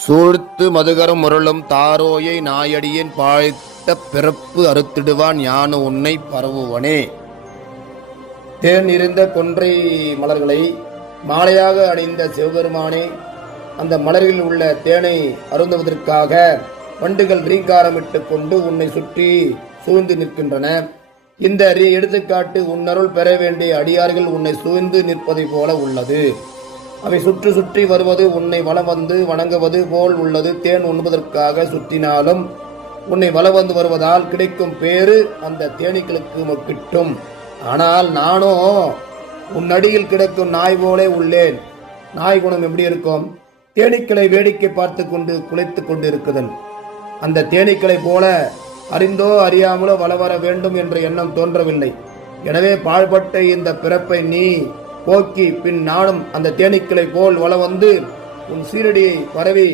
சூழ்த்து மதுகரம் முரளும் தாரோயை நாயடியேன் பாழ்த்த பிறப்பு அறுத்திடுவான் ஞான உன்னை பரவுவனே. தேன் இருந்த கொன்றை மலர்களை மாலையாக அணிந்த சிவபெருமானே, அந்த மலரில் உள்ள தேனை அருந்துவதற்காக வண்டுகள் ரீங்காரமிட்டு கொண்டு உன்னை சுற்றி சூழ்ந்து நிற்கின்றன. இந்த எடுத்துக்காட்டு உன்னருள் பெற வேண்டிய அடியார்கள் உன்னை சூழ்ந்து நிற்பதை போல உள்ளது. அவை சுற்றி சுற்றி வருவது உன்னை வலம் வந்து வணங்குவது போல் உள்ளது. தேன் உண்பதற்காக சுற்றினாலும் உன்னை வலம் வந்து வருவதால் கிடைக்கும் பேரு அந்த தேனீக்களுக்கு கிட்டும். ஆனால் நானோ உன் அடியில் கிடக்கும் நாய் போலே உள்ளேன். நாய் குணம் எப்படி இருக்கும்? தேனீக்களை வேடிக்கை பார்த்து கொண்டு குலைத்து கொண்டு இருக்குதல். அந்த தேனீக்களை போல அறிந்தோ அறியாமலோ வளவர வேண்டும் என்ற எண்ணம் தோன்றவில்லை. எனவே பாழ்பட்ட இந்த பிறப்பை நீ போக்கி பின் நானும் அந்த தேனீக்களை போல் வள வந்து உன் சீரடியை பரவி